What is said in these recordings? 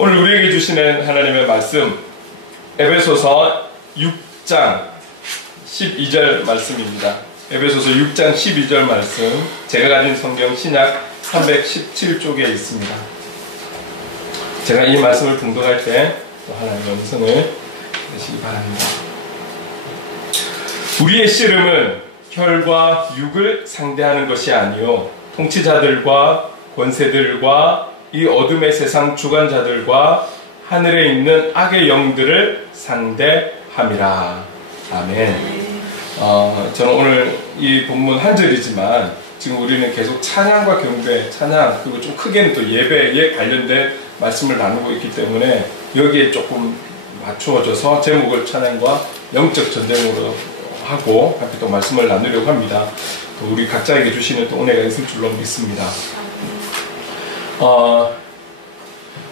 오늘 우리에게 주시는 하나님의 말씀 에베소서 6장 12절 말씀입니다. 에베소서 6장 12절 말씀, 제가 가진 성경 신약 317쪽에 있습니다. 제가 이 말씀을 봉독할 때 또 하나님의 음성을 들으시기 바랍니다. 우리의 씨름은 혈과 육을 상대하는 것이 아니요 통치자들과 권세들과 이 어둠의 세상 주관자들과 하늘에 있는 악의 영들을 상대함이라. 아멘. 저는 오늘 이 본문 한 절이지만 지금 우리는 계속 찬양과 경배, 찬양, 그리고 좀 크게는 또 예배에 관련된 말씀을 나누고 있기 때문에 여기에 조금 맞추어져서 제목을 찬양과 영적 전쟁으로 하고 함께 또 말씀을 나누려고 합니다. 또 우리 각자에게 주시는 또 은혜가 있을 줄로 믿습니다.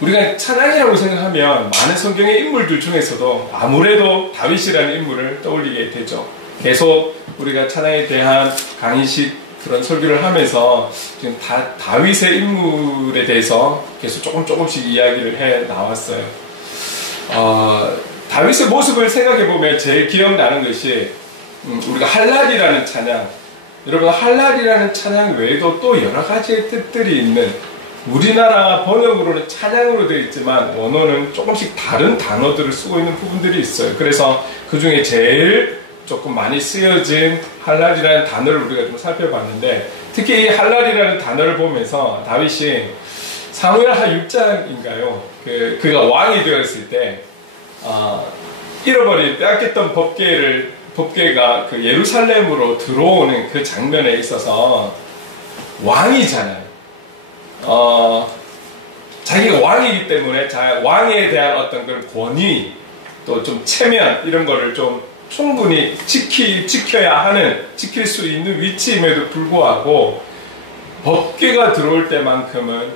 우리가 찬양이라고 생각하면 많은 성경의 인물들 중에서도 아무래도 다윗이라는 인물을 떠올리게 되죠. 계속 우리가 찬양에 대한 강의식 그런 설교를 하면서 지금 다윗의 인물에 대해서 계속 조금씩 이야기를 해 나왔어요. 다윗의 모습을 생각해 보면 제일 기억나는 것이 우리가 할랄이라는 찬양, 여러분 할랄이라는 찬양 외에도 또 여러 가지의 뜻들이 있는, 우리나라 번역으로는 찬양으로 되어 있지만 원어는 조금씩 다른 단어들을 쓰고 있는 부분들이 있어요. 그래서 그 중에 제일 조금 많이 쓰여진 할랄이라는 단어를 우리가 좀 살펴봤는데, 특히 이 할랄이라는 단어를 보면서 다윗이 사무엘하 6장인가요? 그가 왕이 되었을 때 잃어버린 빼앗겼던 법궤가 그 예루살렘으로 들어오는 그 장면에 있어서 왕이잖아요. 자기가 왕이기 때문에 왕에 대한 어떤 그런 권위, 또 좀 체면, 이런 거를 좀 충분히 지켜야 하는, 지킬 수 있는 위치임에도 불구하고 법궤가 들어올 때만큼은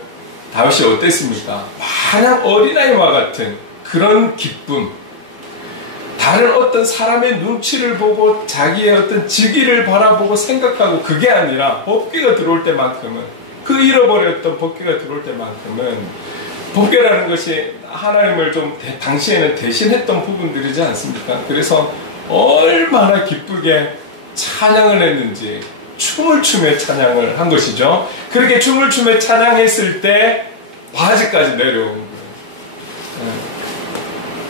다윗이 어땠습니까? 마냥 어린아이와 같은 그런 기쁨, 다른 어떤 사람의 눈치를 보고 자기의 어떤 직위를 바라보고 생각하고, 그게 아니라 법궤가 들어올 때만큼은, 그 잃어버렸던 법궤가 들어올 때만큼은, 법궤라는 것이 하나님을 좀 당시에는 대신했던 부분들이지 않습니까? 그래서 얼마나 기쁘게 찬양을 했는지 춤을 추며 찬양을 한 것이죠. 그렇게 춤을 추며 찬양했을 때 바지까지 내려온 거예요.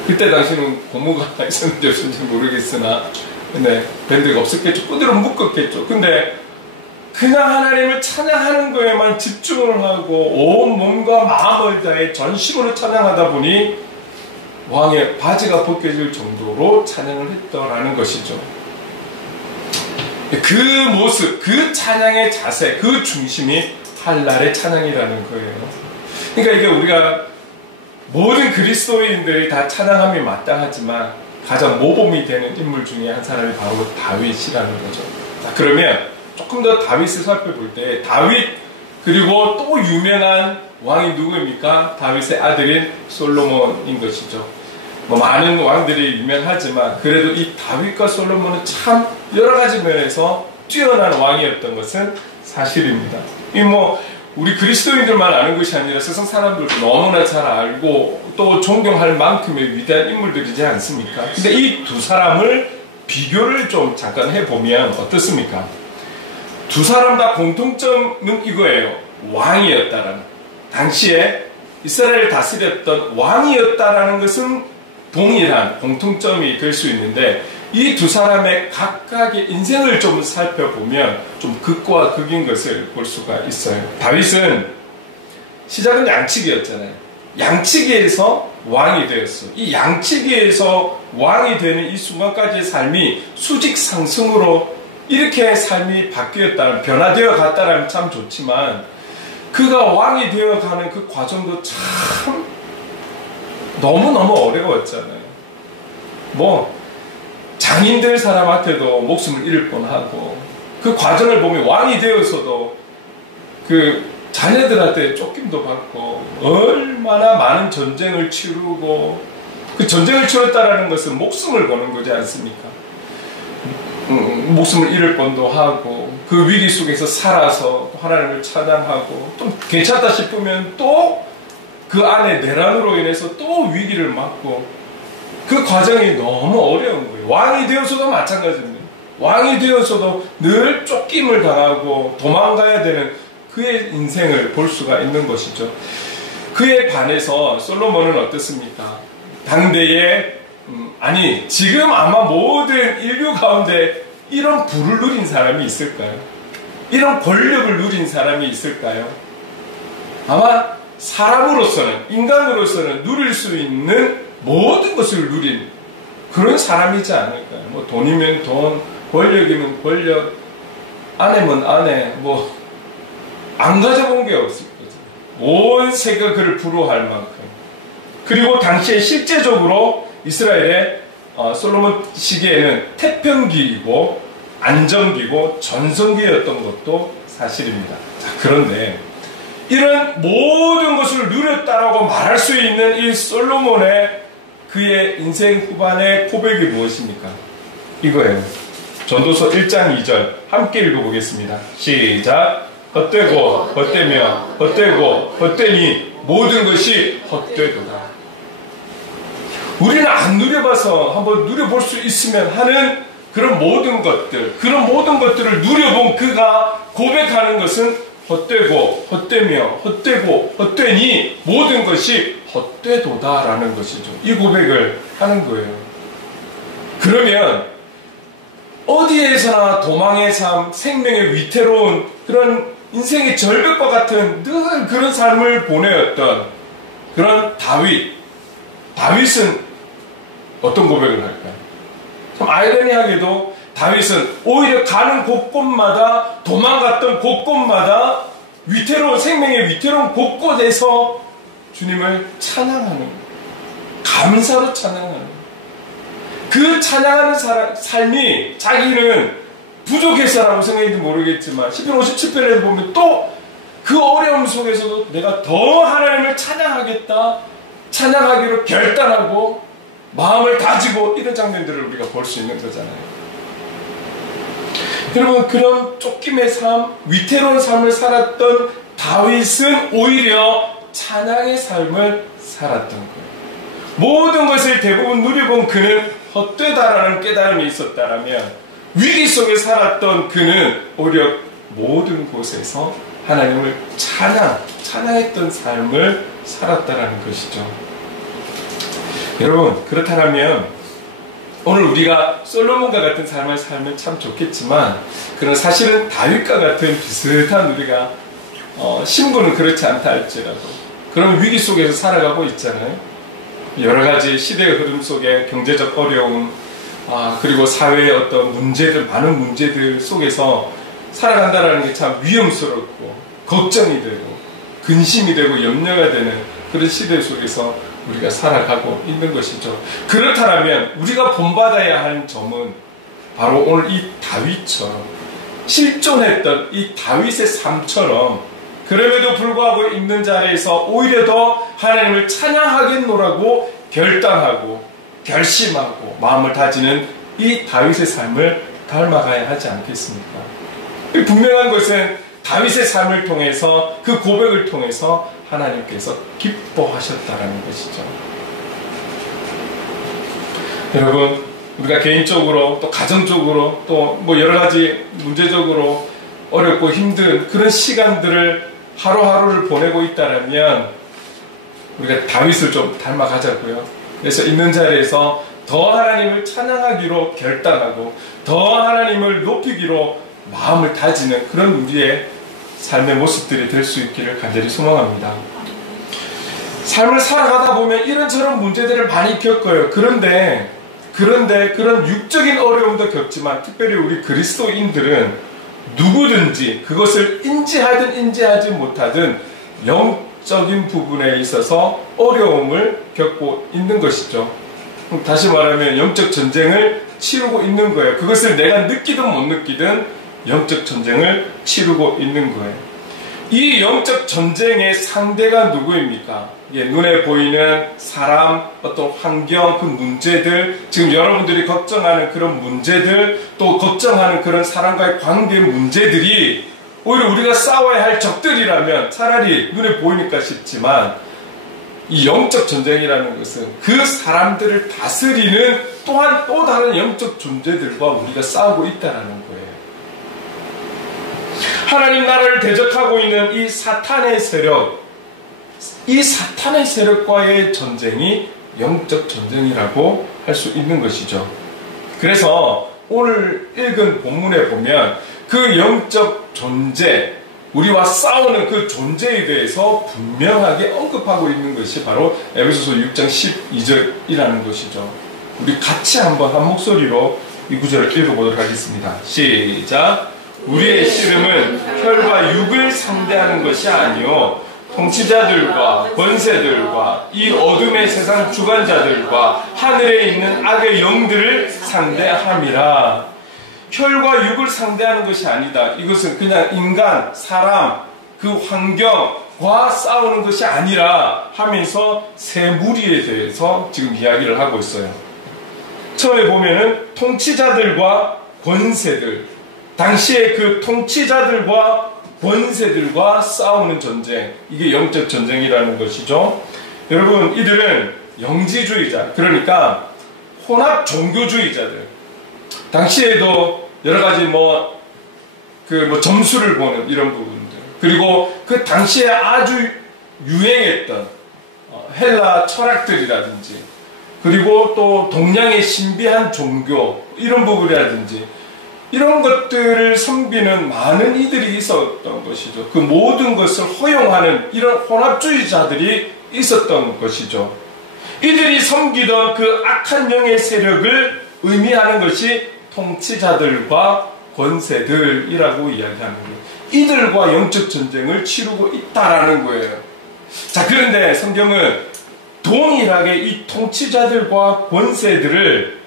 그때 당시는 고무가 있었는지 없었는지 모르겠으나, 네, 밴드가 없었겠죠. 끈으로 묶었겠죠. 근데 그냥 하나님을 찬양하는 거에만 집중을 하고 온 몸과 마음을 다해 전심으로 찬양하다 보니 왕의 바지가 벗겨질 정도로 찬양을 했더라는 것이죠. 그 모습, 그 찬양의 자세, 그 중심이 할랄의 찬양이라는 거예요. 그러니까 이게 우리가 모든 그리스도인들이 다 찬양함이 마땅하지만 가장 모범이 되는 인물 중에 한 사람이 바로 다윗이라는 거죠. 자, 그러면 조금 더 다윗을 살펴볼 때, 다윗 그리고 또 유명한 왕이 누구입니까? 다윗의 아들인 솔로몬인 것이죠. 많은 왕들이 유명하지만 그래도 이 다윗과 솔로몬은 참 여러 가지 면에서 뛰어난 왕이었던 것은 사실입니다. 이 우리 그리스도인들만 아는 것이 아니라 세상 사람들도 너무나 잘 알고 또 존경할 만큼의 위대한 인물들이지 않습니까? 근데 이 두 사람을 비교를 좀 잠깐 해보면 어떻습니까? 두 사람 다 공통점은 이거예요. 왕이었다라는, 당시에 이스라엘을 다스렸던 왕이었다라는 것은 동일한 공통점이 될 수 있는데, 이 두 사람의 각각의 인생을 좀 살펴보면 좀 극과 극인 것을 볼 수가 있어요. 다윗은 시작은 양치기였잖아요. 양치기에서 왕이 되었어요. 이 양치기에서 왕이 되는 이 순간까지의 삶이 수직 상승으로 이렇게 삶이 바뀌었다면, 변화되어 갔다라면 참 좋지만, 그가 왕이 되어가는 그 과정도 참 너무너무 어려웠잖아요. 장인들 사람한테도 목숨을 잃을 뻔하고, 그 과정을 보면 왕이 되어서도 그 자녀들한테 쫓김도 받고, 얼마나 많은 전쟁을 치르고, 그 전쟁을 치렀다라는 것은 목숨을 거는 거지 않습니까? 목숨을 잃을 뻔도 하고, 그 위기 속에서 살아서 하나님을 찬양하고, 또 괜찮다 싶으면 또 그 안에 내란으로 인해서 또 위기를 맞고 그 과정이 너무 어려운 거예요. 왕이 되어서도 마찬가지입니다. 왕이 되어서도 늘 쫓김을 당하고 도망가야 되는 그의 인생을 볼 수가 있는 것이죠. 그에 반해서 솔로몬은 어떻습니까? 당대에 아니 지금 아마 모든 인류 가운데 이런 부를 누린 사람이 있을까요? 이런 권력을 누린 사람이 있을까요? 아마 사람으로서는, 인간으로서는 누릴 수 있는 모든 것을 누린 그런 사람이지 않을까요? 뭐 돈이면 돈, 권력이면 권력, 아내면 아내, 뭐 안 가져본 게 없을 거죠. 온 세계가 그를 부러워할 만큼. 그리고 당시에 실제적으로 이스라엘의 솔로몬 시기에는 태평기이고 안정기고 전성기였던 것도 사실입니다. 자, 그런데 이런 모든 것을 누렸다라고 말할 수 있는 이 솔로몬의 그의 인생 후반의 고백이 무엇입니까? 이거예요. 전도서 1장 2절 함께 읽어보겠습니다. 시작. 헛되고 헛되며 헛되고 헛되니 모든 것이 헛되도다. 우리는 안 누려봐서 한번 누려볼 수 있으면 하는 그런 모든 것들, 그런 모든 것들을 누려본 그가 고백하는 것은 헛되고 헛되며 헛되고 헛되니 모든 것이 헛되도다라는 것이죠. 이 고백을 하는 거예요. 그러면 어디에서나 도망의 삶, 생명의 위태로운 그런 인생의 절벽과 같은 늘 그런 삶을 보내었던 그런 다윗은 어떤 고백을 할까요? 참 아이러니하게도 다윗은 오히려 가는 곳곳마다 도망갔던 곳곳마다 위태로운 생명의 위태로운 곳곳에서 주님을 찬양하는 감사로 찬양하는 그 찬양하는 삶이 자기는 부족해서라고 생각인지 모르겠지만 10편 57편에도 보면 또 그 어려움 속에서도 내가 더 하나님을 찬양하겠다 찬양하기로 결단하고 마음을 다지고 이런 장면들을 우리가 볼 수 있는 거잖아요. 여러분 그런 쫓김의 삶, 위태로운 삶을 살았던 다윗은 오히려 찬양의 삶을 살았던 거예요. 모든 것을 대부분 누려본 그는 헛되다라는 깨달음이 있었다라면 위기 속에 살았던 그는 오히려 모든 곳에서 하나님을 찬양했던 삶을 살았다라는 것이죠. 여러분 그렇다면 오늘 우리가 솔로몬과 같은 삶을 살면 참 좋겠지만 그런 사실은 다윗과 같은 비슷한 우리가 신분은 그렇지 않다 할지라도 그런 위기 속에서 살아가고 있잖아요. 여러 가지 시대의 흐름 속에 경제적 어려움 그리고 사회의 어떤 문제들 많은 문제들 속에서 살아간다는 게 참 위험스럽고 걱정이 되고 근심이 되고 염려가 되는 그런 시대 속에서 우리가 살아가고 있는 것이죠. 그렇다면 우리가 본받아야 하는 점은 바로 오늘 이 다윗처럼 실존했던 이 다윗의 삶처럼 그럼에도 불구하고 있는 자리에서 오히려 더 하나님을 찬양하겠노라고 결단하고 결심하고 마음을 다지는 이 다윗의 삶을 닮아가야 하지 않겠습니까? 분명한 것은 다윗의 삶을 통해서 그 고백을 통해서 하나님께서 기뻐하셨다라는 것이죠. 여러분 우리가 개인적으로 또 가정적으로 또 뭐 여러 가지 문제적으로 어렵고 힘든 그런 시간들을 하루하루를 보내고 있다면 우리가 다윗을 좀 닮아가자고요. 그래서 있는 자리에서 더 하나님을 찬양하기로 결단하고 더 하나님을 높이기로 마음을 다지는 그런 우리의 삶의 모습들이 될 수 있기를 간절히 소망합니다. 삶을 살아가다 보면 이런저런 문제들을 많이 겪어요. 그런데 그런 육적인 어려움도 겪지만 특별히 우리 그리스도인들은 누구든지 그것을 인지하든 인지하지 못하든 영적인 부분에 있어서 어려움을 겪고 있는 것이죠. 다시 말하면 영적 전쟁을 치르고 있는 거예요. 그것을 내가 느끼든 못 느끼든 영적 전쟁을 치르고 있는 거예요. 이 영적 전쟁의 상대가 누구입니까? 눈에 보이는 사람, 어떤 환경, 그 문제들, 지금 여러분들이 걱정하는 그런 문제들, 또 걱정하는 그런 사람과의 관계 문제들이 오히려 우리가 싸워야 할 적들이라면 차라리 눈에 보이니까 쉽지만 이 영적 전쟁이라는 것은 그 사람들을 다스리는 또한 또 다른 영적 존재들과 우리가 싸우고 있다는 거예요. 하나님 나라를 대적하고 있는 이 사탄의 세력, 이 사탄의 세력과의 전쟁이 영적 전쟁이라고 할 수 있는 것이죠. 그래서 오늘 읽은 본문에 보면 그 영적 존재, 우리와 싸우는 그 존재에 대해서 분명하게 언급하고 있는 것이 바로 에베소서 6장 12절이라는 것이죠. 우리 같이 한번 한 목소리로 이 구절을 읽어보도록 하겠습니다. 시작. 우리의 씨름은 혈과 육을 상대하는 것이 아니요 통치자들과 권세들과 이 어둠의 세상 주관자들과 하늘에 있는 악의 영들을 상대함이라. 혈과 육을 상대하는 것이 아니다. 이것은 그냥 인간, 사람, 그 환경과 싸우는 것이 아니라 하면서 세 무리에 대해서 지금 이야기를 하고 있어요. 처음에 보면은 통치자들과 권세들, 당시에 그 통치자들과 권세들과 싸우는 전쟁, 이게 영적 전쟁이라는 것이죠. 여러분, 이들은 영지주의자, 그러니까 혼합 종교주의자들, 당시에도 여러 가지 점수를 보는 이런 부분들, 그리고 그 당시에 아주 유행했던 헬라 철학들이라든지, 그리고 또 동양의 신비한 종교 이런 부분이라든지 이런 것들을 섬기는 많은 이들이 있었던 것이죠. 그 모든 것을 허용하는 이런 혼합주의자들이 있었던 것이죠. 이들이 섬기던 그 악한 영의 세력을 의미하는 것이 통치자들과 권세들이라고 이야기하는 거예요. 이들과 영적 전쟁을 치르고 있다라는 거예요. 자, 그런데 성경은 동일하게 이 통치자들과 권세들을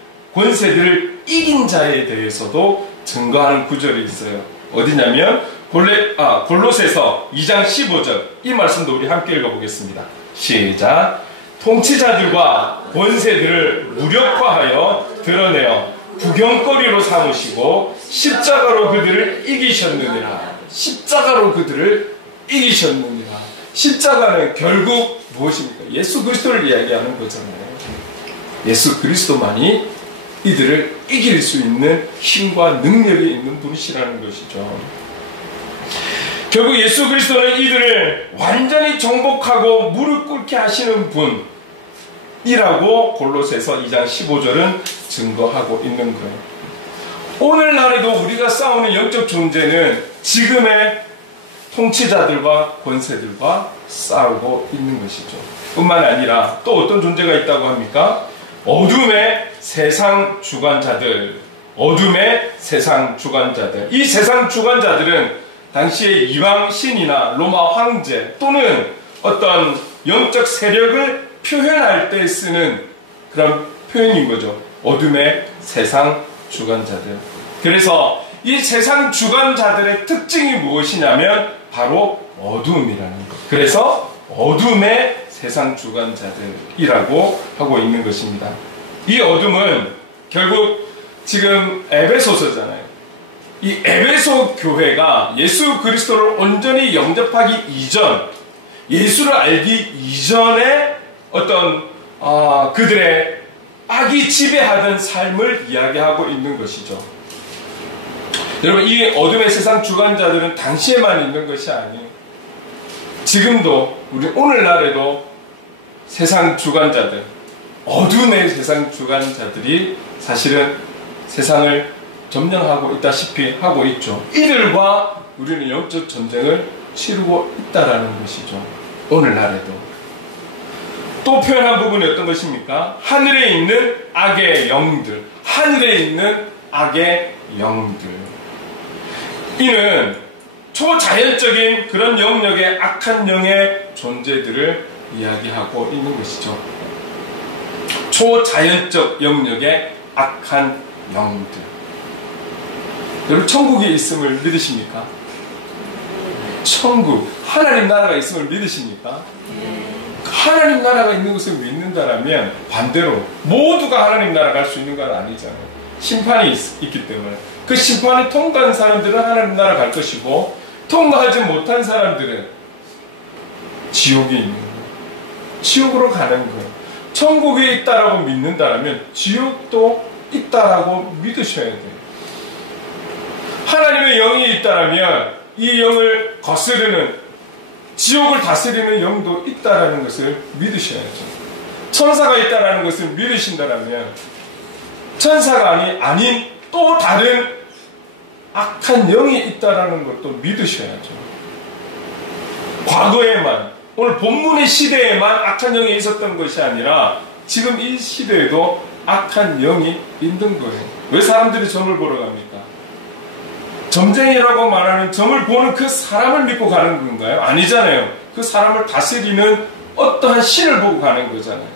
이긴 자에 대해서도 증거하는 구절이 있어요. 어디냐면 골로새서 2장 15절, 이 말씀도 우리 함께 읽어보겠습니다. 시작. 통치자들과 권세들을 무력화하여 드러내어 구경거리로 삼으시고 십자가로 그들을 이기셨느니라. 십자가로 그들을 이기셨느니라. 십자가는 결국 무엇입니까? 예수 그리스도를 이야기하는 거잖아요. 예수 그리스도만이 이들을 이길 수 있는 힘과 능력이 있는 분이시라는 것이죠. 결국 예수 그리스도는 이들을 완전히 정복하고 무릎 꿇게 하시는 분이라고 골로새서 2장 15절은 증거하고 있는 거예요. 오늘날에도 우리가 싸우는 영적 존재는 지금의 통치자들과 권세들과 싸우고 있는 것이죠. 뿐만 아니라 또 어떤 존재가 있다고 합니까? 어둠의 세상 주관자들, 이 세상 주관자들은 당시에 이방 신이나 로마 황제 또는 어떤 영적 세력을 표현할 때 쓰는 그런 표현인 거죠. 어둠의 세상 주관자들. 그래서 이 세상 주관자들의 특징이 무엇이냐면 바로 어둠이라는 것. 그래서 어둠의 세상 주관자들이라고 하고 있는 것입니다. 이 어둠은 결국 지금 에베소서잖아요. 이 에베소 교회가 예수 그리스도를 온전히 영접하기 이전, 예수를 알기 이전에 어떤 그들의 악이 지배하던 삶을 이야기하고 있는 것이죠. 여러분, 이 어둠의 세상 주관자들은 당시에만 있는 것이 아니에요. 지금도 우리 오늘날에도 세상 주관자들, 어둠의 세상 주관자들이 사실은 세상을 점령하고 있다시피 하고 있죠. 이들과 우리는 영적 전쟁을 치르고 있다라는 것이죠. 오늘날에도. 또 표현한 부분이 어떤 것입니까? 하늘에 있는 악의 영들. 하늘에 있는 악의 영들. 이는 초자연적인 그런 영역의 악한 영의 존재들을 이야기하고 있는 것이죠. 초자연적 영역의 악한 영들. 여러분, 천국이 있음을 믿으십니까? 천국, 하나님 나라가 있음을 믿으십니까? 하나님 나라가 있는 것을 믿는다라면 반대로 모두가 하나님 나라 갈 수 있는 건 아니잖아요. 심판이 있기 때문에 그 심판을 통과한 사람들은 하나님 나라 갈 것이고 통과하지 못한 사람들은 지옥에 있는 거예요. 지옥으로 가는 거예요. 천국에 있다라고 믿는다면 지옥도 있다라고 믿으셔야 돼요. 하나님의 영이 있다라면 이 영을 거스르는, 지옥을 다스리는 영도 있다라는 것을 믿으셔야죠. 천사가 있다라는 것을 믿으신다라면 천사가 아닌 또 다른 악한 영이 있다라는 것도 믿으셔야죠. 과거에만, 오늘 본문의 시대에만 악한 영이 있었던 것이 아니라 지금 이 시대에도 악한 영이 있는 거예요. 왜 사람들이 점을 보러 갑니까? 점쟁이라고 말하는 점을 보는 그 사람을 믿고 가는 건가요? 아니잖아요. 그 사람을 다스리는 어떠한 신을 보고 가는 거잖아요.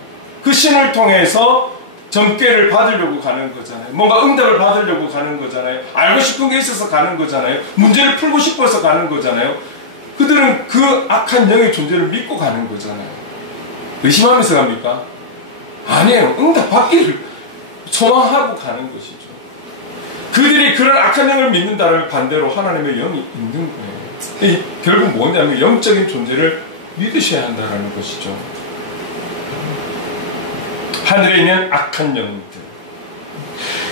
그 신을 통해서 점괘를 받으려고 가는 거잖아요. 뭔가 응답을 받으려고 가는 거잖아요. 알고 싶은 게 있어서 가는 거잖아요. 문제를 풀고 싶어서 가는 거잖아요. 그들은 그 악한 영의 존재를 믿고 가는 거잖아요. 의심하면서 갑니까? 아니에요. 응답 받기를 소망하고 가는 것이죠. 그들이 그런 악한 영을 믿는다면 반대로 하나님의 영이 있는 거예요. 결국 뭐냐면 영적인 존재를 믿으셔야 한다는 것이죠. 하늘에 있는 악한 영들.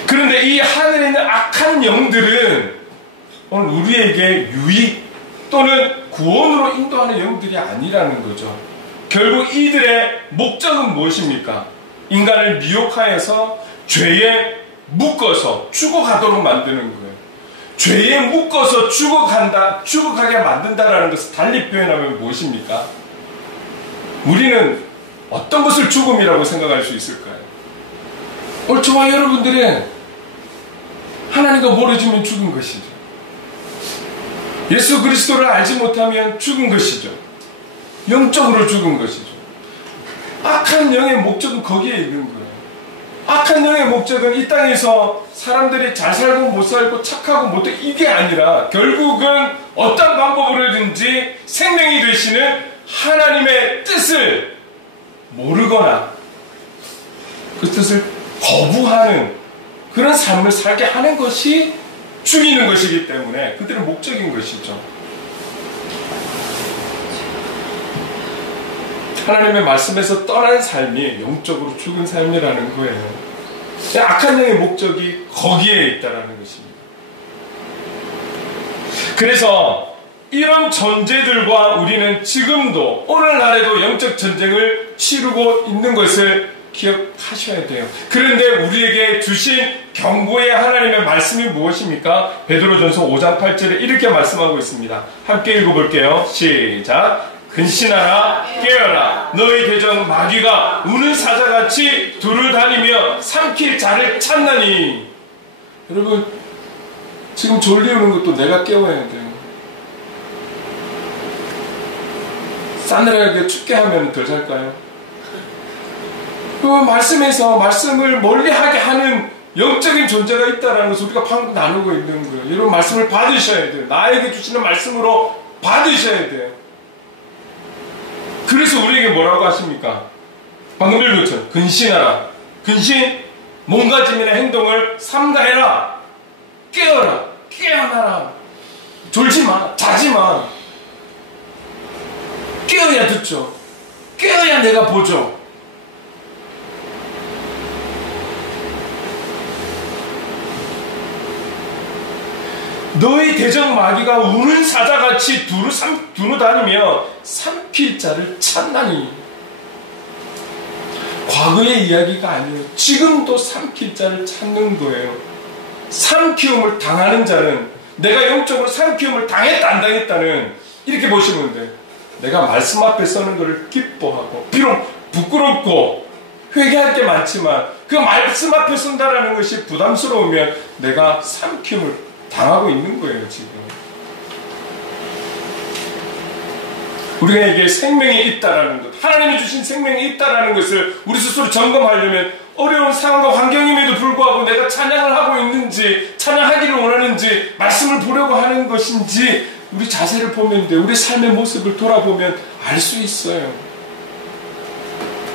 그런데 이 하늘에 있는 악한 영들은 오늘 우리에게 유익 또는 구원으로 인도하는 영들이 아니라는 거죠. 결국 이들의 목적은 무엇입니까? 인간을 미혹하여서 죄에 묶어서 죽어가도록 만드는 거예요. 죄에 묶어서 죽어가게 만든다라는 것을 달리 표현하면 무엇입니까? 우리는 어떤 것을 죽음이라고 생각할 수 있을까요? 오늘 저와 여러분들은 하나님과 멀어지면 죽은 것이죠. 예수 그리스도를 알지 못하면 죽은 것이죠. 영적으로 죽은 것이죠. 악한 영의 목적은 거기에 있는 거예요. 악한 영의 목적은 이 땅에서 사람들이 잘 살고 못 살고 착하고 못하고 이게 아니라 결국은 어떤 방법으로든지 생명이 되시는 하나님의 뜻을 모르거나 그 뜻을 거부하는 그런 삶을 살게 하는 것이 죽이는 것이기 때문에 그들의 목적인 것이죠. 하나님의 말씀에서 떠난 삶이 영적으로 죽은 삶이라는 거예요. 악한 영의 목적이 거기에 있다는 것입니다. 그래서 이런 존재들과 우리는 지금도 오늘날에도 영적 전쟁을 치르고 있는 것을 기억하셔야 돼요. 그런데 우리에게 주신 경고의 하나님의 말씀이 무엇입니까? 베드로전서 5장 8절에 이렇게 말씀하고 있습니다. 함께 읽어볼게요. 시작. 근신하라 깨어라 너희 대적 마귀가 우는 사자같이 둘을 다니며 삼킬 자를 찾나니. 여러분 지금 졸리우는 것도 내가 깨워야 돼요. 싸늘하게 춥게 하면 덜 잘까요? 그 말씀에서 말씀을 멀리하게 하는 영적인 존재가 있다는 것을 우리가 방금 나누고 있는 거예요. 여러분 말씀을 받으셔야 돼요. 나에게 주시는 말씀으로 받으셔야 돼요. 그래서 우리에게 뭐라고 하십니까? 방금 읽었죠. 근신하라. 근신, 몸가짐이나 행동을 삼가해라. 깨어라. 깨어나라. 졸지 마. 자지 마. 깨어야 듣죠. 깨어야 내가 보죠. 너희 대적 마귀가 우는 사자같이 두루 다니며 삼킬 자를 찾나니. 과거의 이야기가 아니에요. 지금도 삼킬 자를 찾는 거예요. 삼키움을 당하는 자는 내가 영적으로 삼키움을 당했다 안 당했다는 이렇게 보시면 돼요. 내가 말씀 앞에 서는 것을 기뻐하고 비록 부끄럽고 회개할 게 많지만 그 말씀 앞에 선다라는 것이 부담스러우면 내가 삼킴을 당하고 있는 거예요. 지금 우리에게 생명이 있다라는 것, 하나님이 주신 생명이 있다라는 것을 우리 스스로 점검하려면 어려운 상황과 환경임에도 불구하고 내가 찬양을 하고 있는지, 찬양하기를 원하는지, 말씀을 보려고 하는 것인지 우리 자세를 보면 돼. 우리 삶의 모습을 돌아보면 알 수 있어요.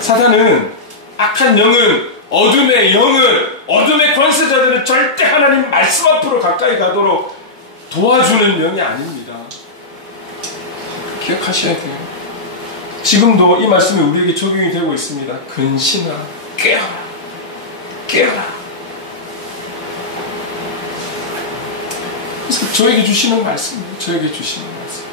사단은, 악한 영은, 어둠의 영은, 어둠의 권세자들은 절대 하나님 말씀 앞으로 가까이 가도록 도와주는 영이 아닙니다. 기억하셔야 돼요. 지금도 이 말씀이 우리에게 적용이 되고 있습니다. 근신하라, 깨어라, 깨어라. 그래서 저에게 주시는 말씀이에요. 저에게 주시는 말씀.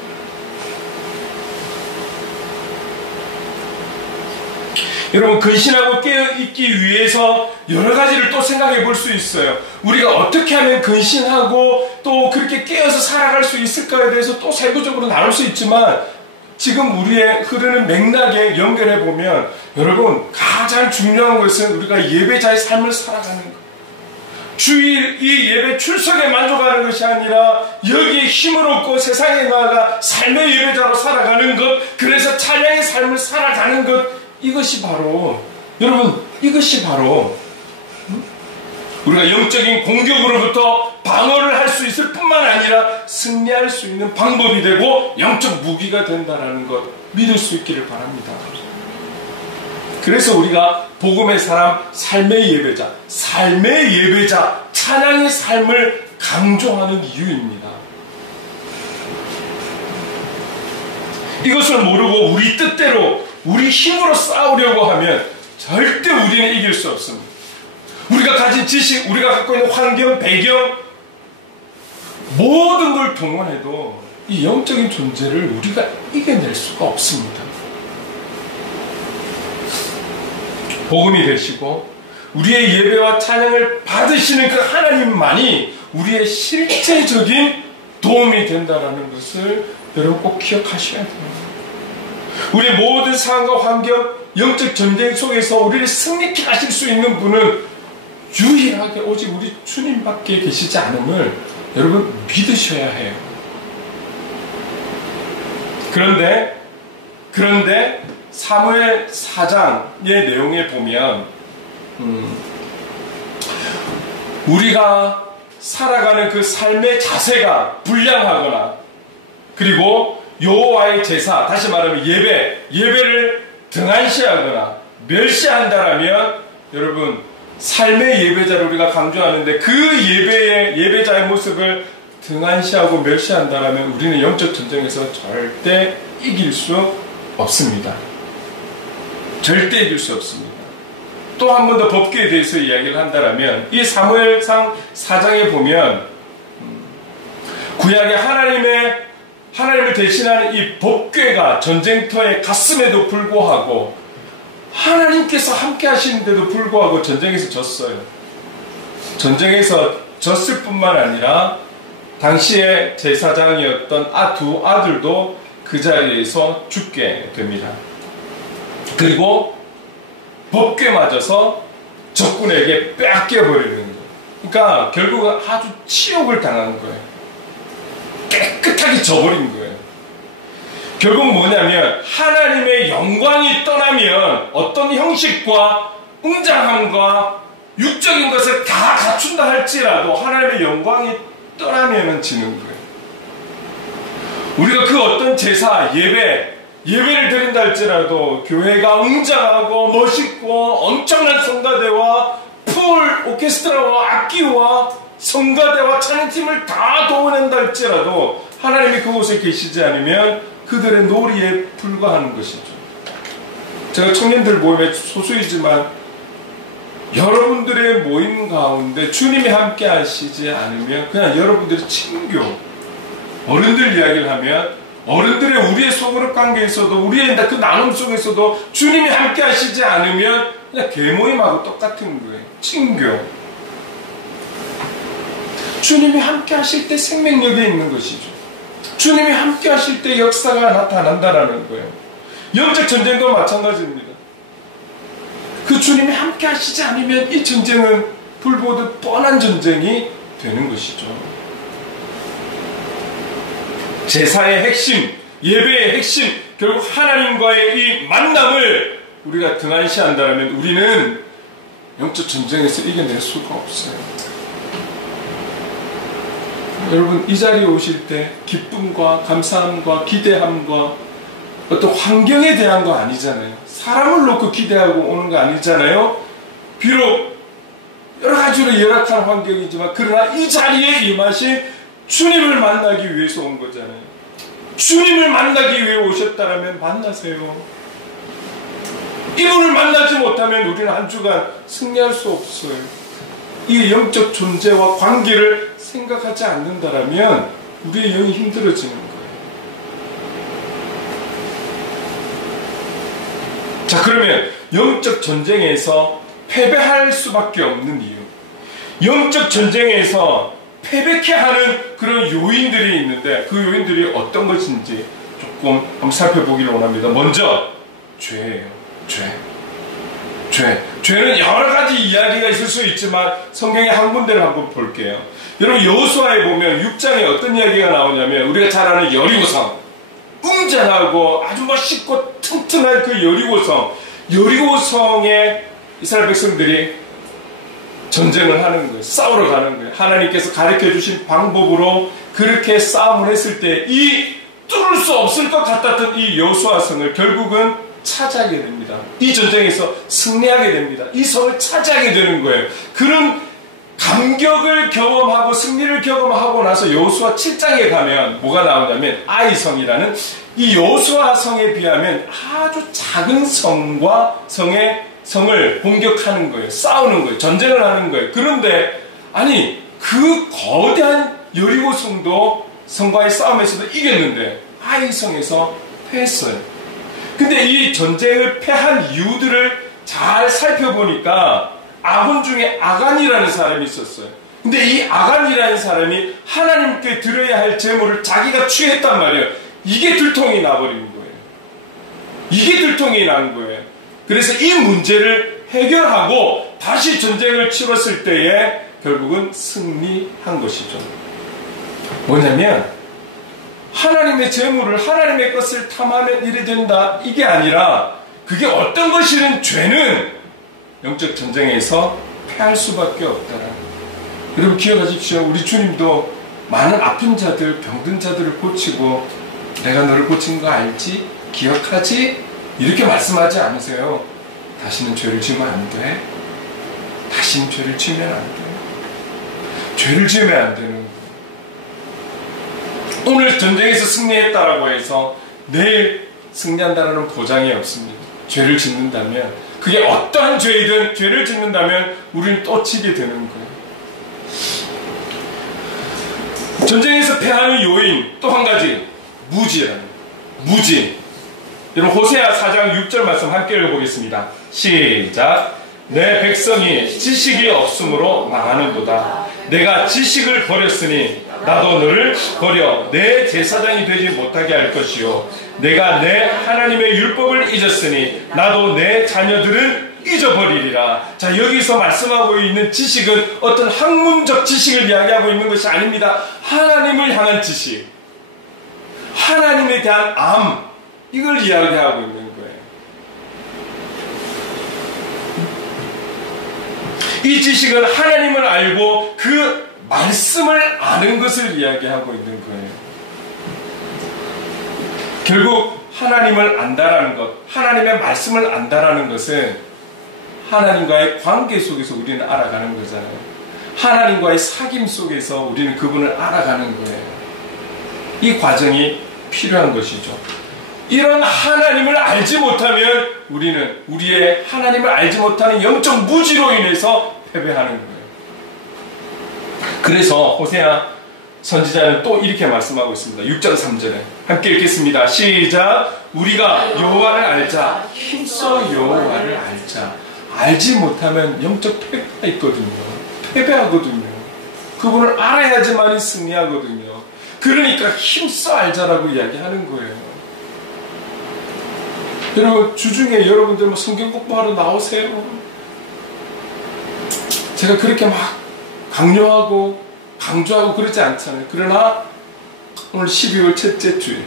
여러분, 근신하고 깨어있기 위해서 여러 가지를 또 생각해 볼 수 있어요. 우리가 어떻게 하면 근신하고 또 그렇게 깨어서 살아갈 수 있을까에 대해서 또 세부적으로 나눌 수 있지만, 지금 우리의 흐르는 맥락에 연결해 보면, 여러분, 가장 중요한 것은 우리가 예배자의 삶을 살아가는 것. 주일 이 예배 출석에 만족하는 것이 아니라 여기에 힘을 얻고 세상에 나아가 삶의 예배자로 살아가는 것, 그래서 찬양의 삶을 살아가는 것, 이것이 바로, 여러분, 이것이 바로 우리가 영적인 공격으로부터 방어를 할 수 있을 뿐만 아니라 승리할 수 있는 방법이 되고 영적 무기가 된다는 것 믿을 수 있기를 바랍니다. 그래서 우리가 복음의 사람, 삶의 예배자, 찬양의 삶을 강조하는 이유입니다. 이것을 모르고 우리 뜻대로, 우리 힘으로 싸우려고 하면 절대 우리는 이길 수 없습니다. 우리가 가진 지식, 우리가 갖고 있는 환경, 배경, 모든 걸 동원해도 이 영적인 존재를 우리가 이겨낼 수가 없습니다. 복음이 되시고 우리의 예배와 찬양을 받으시는 그 하나님만이 우리의 실제적인 도움이 된다는 것을 여러분 꼭 기억하셔야 됩니다. 우리의 모든 상황과 환경, 영적 전쟁 속에서 우리를 승리케 하실 수 있는 분은 유일하게 오직 우리 주님밖에 계시지 않음을 여러분 믿으셔야 해요. 그런데 사무엘 4장의 내용에 보면 우리가 살아가는 그 삶의 자세가 불량하거나, 그리고 여호와의 제사, 다시 말하면 예배를 등한시하거나 멸시한다라면, 여러분, 삶의 예배자를 우리가 강조하는데 그 예배자의 모습을 등한시하고 멸시한다라면 우리는 영적 전쟁에서 절대 이길 수 없습니다. 절대 이길 수 없습니다. 또 한 번 더 법궤에 대해서 이야기를 한다라면, 이 사무엘상 4장에 보면 구약의 하나님을 대신하는 이 법궤가 전쟁터에 갔음에도 불구하고, 하나님께서 함께 하시는데도 불구하고 전쟁에서 졌어요. 전쟁에서 졌을 뿐만 아니라 당시에 제사장이었던 두 아들도 그 자리에서 죽게 됩니다. 그리고 법궤 맞아서 적군에게 뺏겨버리는 거예요. 그러니까 결국은 아주 치욕을 당한 거예요. 깨끗하게 져버린 거예요. 결국 뭐냐면, 하나님의 영광이 떠나면 어떤 형식과 웅장함과 육적인 것을 다 갖춘다 할지라도 하나님의 영광이 떠나면 지는 거예요. 우리가 그 어떤 제사, 예배를 드린다 할지라도 교회가 웅장하고 멋있고 엄청난 성가대와 풀 오케스트라와 악기와 성가대와 찬양팀을 다 동원한다 할지라도 하나님이 그곳에 계시지 않으면 그들의 놀이에 불과하는 것이죠. 제가 청년들 모임에 소수이지만 여러분들의 모임 가운데 주님이 함께 하시지 않으면 그냥 여러분들의 친교, 어른들 이야기를 하면 어른들의 우리의 소그룹 관계에서도, 우리의 그 나눔 속에서도 주님이 함께 하시지 않으면 그냥 개모임하고 똑같은 거예요. 친교. 주님이 함께 하실 때 생명력이 있는 것이죠. 주님이 함께 하실 때 역사가 나타난다라는 거예요. 영적 전쟁도 마찬가지입니다. 그 주님이 함께 하시지 않으면 이 전쟁은 불보듯 뻔한 전쟁이 되는 것이죠. 제사의 핵심, 예배의 핵심, 결국 하나님과의 이 만남을 우리가 등한시한다면 우리는 영적 전쟁에서 이겨낼 수가 없어요. 여러분, 이 자리에 오실 때 기쁨과 감사함과 기대함과 어떤 환경에 대한 거 아니잖아요. 사람을 놓고 기대하고 오는 거 아니잖아요. 비록 여러 가지로 열악한 환경이지만 그러나 이 자리에 임하신 주님을 만나기 위해서 온 거잖아요. 주님을 만나기 위해 오셨다면 만나세요. 이분을 만나지 못하면 우리는 한 주간 승리할 수 없어요. 이 영적 존재와 관계를 생각하지 않는다라면 우리의 영이 힘들어지는 거예요. 자, 그러면 영적 전쟁에서 패배할 수밖에 없는 이유, 영적 전쟁에서 패배케 하는 그런 요인들이 있는데 그 요인들이 어떤 것인지 조금 한번 살펴보기를 원합니다. 먼저 죄예요. 죄는 여러 가지 이야기가 있을 수 있지만 성경의 한 군데를 한번 볼게요. 여러분 여호수아에 보면 6장에 어떤 이야기가 나오냐면 우리가 잘 아는 여리고성, 웅장하고 아주 멋있고 튼튼한 그 여리고성에 이스라엘 백성들이 전쟁을 하는 거예요. 싸우러 가는 거예요. 하나님께서 가르쳐 주신 방법으로 그렇게 싸움을 했을 때 이 뚫을 수 없을 것 같았던 이 여호수아성을 결국은 차지하게 됩니다. 이 전쟁에서 승리하게 됩니다. 이 성을 차지하게 되는 거예요. 그런 감격을 경험하고 승리를 경험하고 나서 여호수아 7장에 가면 뭐가 나오냐면 아이성이라는 이 여호수아 성에 비하면 아주 작은 성과 성을 공격하는 거예요. 싸우는 거예요. 전쟁을 하는 거예요. 그런데 아니 그 거대한 여리고 성도 성과의 싸움에서도 이겼는데 아이성에서 패했어요. 근데 이 전쟁을 패한 이유들을 잘 살펴보니까 아군 중에 아간이라는 사람이 있었어요. 근데 이 아간이라는 사람이 하나님께 드려야 할 제물을 자기가 취했단 말이에요. 이게 들통이 나버린 거예요. 이게 들통이 난 거예요. 그래서 이 문제를 해결하고 다시 전쟁을 치렀을 때에 결국은 승리한 것이죠. 뭐냐면 하나님의 재물을 하나님의 것을 탐하면 이래 된다 이게 아니라 그게 어떤 것이든 죄는 영적 전쟁에서 패할 수밖에 없다라. 여러분 기억하십시오. 우리 주님도 많은 아픈 자들 병든 자들을 고치고 내가 너를 고친 거 알지? 기억하지? 이렇게 말씀하지 않으세요. 다시는 죄를 지으면 안 돼. 다시는 죄를 지으면 안 돼. 죄를 지으면 안 되는 거예요. 오늘 전쟁에서 승리했다라고 해서 내일 승리한다는 보장이 없습니다. 죄를 짓는다면 그게 어떠한 죄이든 죄를 짓는다면 우리는 또 지게 되는 거예요. 전쟁에서 패하는 요인 또 한 가지 무지라는 무지. 여러분 호세아 4장 6절 말씀 함께 읽어보겠습니다. 시작. 내 백성이 지식이 없으므로 망하는도다. 내가 지식을 버렸으니 나도 너를 버려 내 제사장이 되지 못하게 할 것이요 내가 내 하나님의 율법을 잊었으니 나도 내 자녀들은 잊어버리리라. 자, 여기서 말씀하고 있는 지식은 어떤 학문적 지식을 이야기하고 있는 것이 아닙니다. 하나님을 향한 지식, 하나님에 대한 암, 이걸 이야기하고 있는 거예요. 이 지식은 하나님을 알고 그 말씀을 아는 것을 이야기하고 있는 거예요. 결국 하나님을 안다라는 것, 하나님의 말씀을 안다라는 것은 하나님과의 관계 속에서 우리는 알아가는 거잖아요. 하나님과의 사귐 속에서 우리는 그분을 알아가는 거예요. 이 과정이 필요한 것이죠. 이런 하나님을 알지 못하면 우리는 우리의 하나님을 알지 못하는 영적 무지로 인해서 패배하는 거예요. 그래서 호세아 선지자는 또 이렇게 말씀하고 있습니다. 6장 3절에 함께 읽겠습니다. 시작. 우리가 여호와를 알자. 힘써 여호와를 알자. 알지 못하면 영적 패배가 있거든요. 패배하거든요. 그분을 알아야지만 승리하거든요. 그러니까 힘써 알자라고 이야기하는 거예요. 여러분 주중에 여러분들 뭐 성경 공부하러 나오세요. 제가 그렇게 막 강요하고 강조하고 그러지 않잖아요. 그러나 오늘 12월 첫째 주에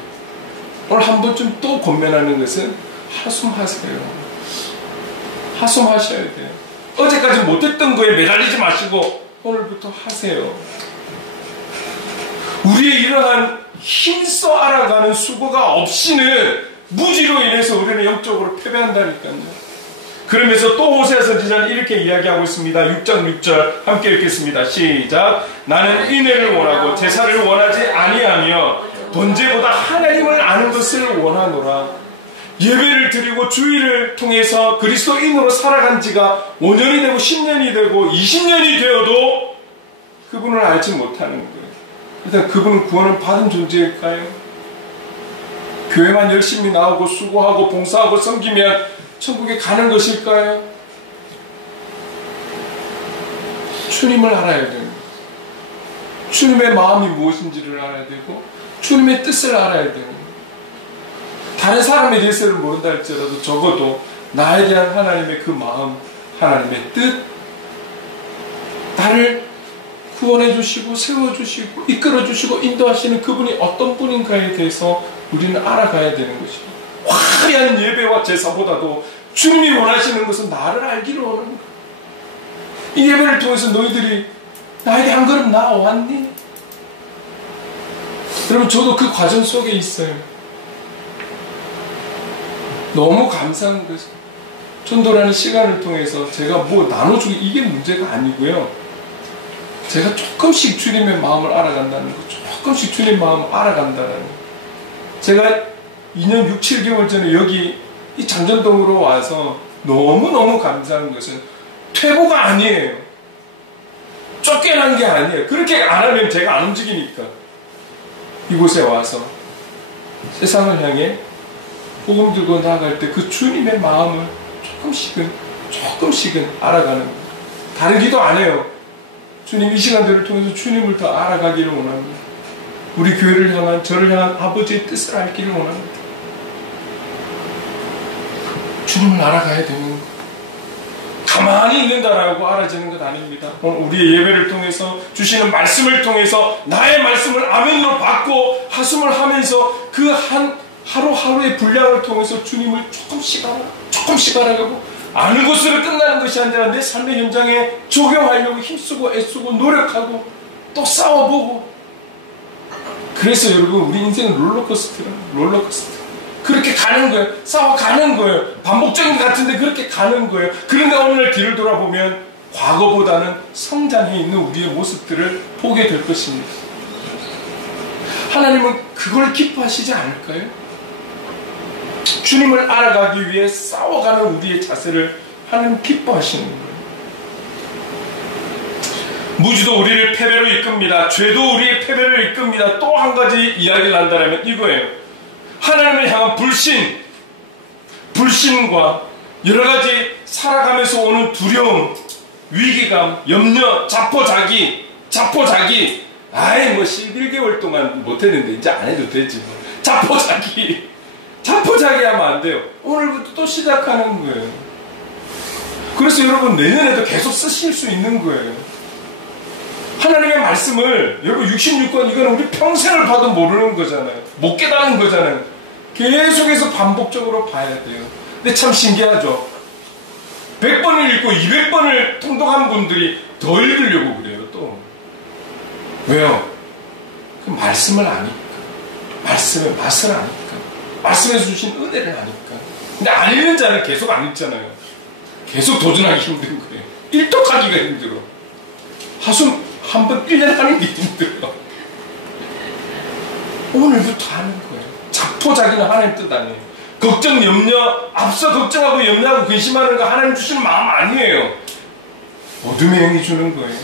오늘 한 번쯤 또 권면하는 것은 하숨하세요. 하숨하셔야 돼요. 어제까지 못했던 거에 매달리지 마시고 오늘부터 하세요. 우리의 이러한 힘써 알아가는 수고가 없이는 무지로 인해서 우리는 영적으로 패배한다니까요. 그러면서 또 호세아 선지자는 이렇게 이야기하고 있습니다. 6장 6절 함께 읽겠습니다. 시작. 나는 인애를 원하고 제사를 원하지 아니하며 번제보다 하나님을 아는 것을 원하노라. 예배를 드리고 주일을 통해서 그리스도인으로 살아간 지가 5년이 되고 10년이 되고 20년이 되어도 그분을 알지 못하는 거예요. 일단 그분은 구원을 받은 존재일까요? 교회만 열심히 나오고 수고하고 봉사하고 섬기면 천국에 가는 것일까요? 주님을 알아야 돼요. 주님의 마음이 무엇인지를 알아야 되고 주님의 뜻을 알아야 돼요. 다른 사람에 대해서는 모른다 할지라도 적어도 나에 대한 하나님의 그 마음, 하나님의 뜻, 나를 구원해 주시고 세워주시고 이끌어 주시고 인도하시는 그분이 어떤 분인가에 대해서 우리는 알아가야 되는 것이죠. 화려한 예배와 제사보다도 주님이 원하시는 것은 나를 알기를 원하는 거예요. 이 예배를 통해서 너희들이 나에게 한 걸음 나아왔니? 여러분, 저도 그 과정 속에 있어요. 너무 감사한 것이 전도라는 시간을 통해서 제가 뭐 나눠주기 이게 문제가 아니고요. 제가 조금씩 주님의 마음을 알아간다는 것, 조금씩 주님 마음을 알아간다는 것. 제가 2년 6, 7개월 전에 여기 이 장전동으로 와서 너무너무 감사한 것은 퇴보가 아니에요. 쫓겨난 게 아니에요. 그렇게 안 하면 제가 안 움직이니까. 이곳에 와서 세상을 향해 복음 들고 나아갈 때 그 주님의 마음을 조금씩은 알아가는 거예요. 다른 기도 안 해요. 주님 이 시간들을 통해서 주님을 더 알아가기를 원합니다. 우리 교회를 향한, 저를 향한 아버지의 뜻을 알기를 원합니다. 주님을 알아가야 되는 거예요. 가만히 있는다라고 알아지는 것 아닙니다. 우리의 예배를 통해서 주시는 말씀을 통해서 나의 말씀을 아멘으로 받고 하숨을 하면서 그 하루하루의 분량을 통해서 주님을 조금씩 알아가고 아는 것으로 끝나는 것이 아니라 내 삶의 현장에 적용하려고 힘쓰고 애쓰고 노력하고 또 싸워보고. 그래서 여러분, 우리 인생은 롤러코스터. 그렇게 가는 거예요. 싸워가는 거예요. 반복적인 것 같은데 그렇게 가는 거예요. 그런데 오늘 뒤를 돌아보면 과거보다는 성장해 있는 우리의 모습들을 보게 될 것입니다. 하나님은 그걸 기뻐하시지 않을까요? 주님을 알아가기 위해 싸워가는 우리의 자세를 하나님 기뻐하시는 거예요. 무지도 우리를 패배로 이끕니다. 죄도 우리의 패배를 이끕니다. 또 한 가지 이야기를 한다면 이거예요. 하나님을 향한 불신과 여러 가지 살아가면서 오는 두려움, 위기감, 염려, 자포자기. 아이, 뭐 11개월 동안 못했는데 이제 안 해도 되지. 뭐. 자포자기 하면 안 돼요. 오늘부터 또 시작하는 거예요. 그래서 여러분, 내년에도 계속 쓰실 수 있는 거예요. 하나님의 말씀을, 여러분 66권 이거는 우리 평생을 봐도 모르는 거잖아요. 못 깨닫는 거잖아요. 계속해서 반복적으로 봐야 돼요. 근데 참 신기하죠. 100번을 읽고 200번을 통독한 분들이 더 읽으려고 그래요. 또 왜요? 그 말씀을 아니까, 말씀의 맛을 아니까, 말씀에서 주신 은혜를 아니까. 근데 안 읽는 자는 계속 안 읽잖아요. 계속 도전하기 힘든 거예요. 일독하기가 힘들어. 하숨 한번 1년 하는 게 힘들어. 오늘부터 하는 거예요. 자포자기는 하나님 뜻 아니에요. 걱정, 염려, 앞서 걱정하고 염려하고 근심하는 거 하나님 주시는 마음 아니에요. 어둠의 영이 주는 거예요.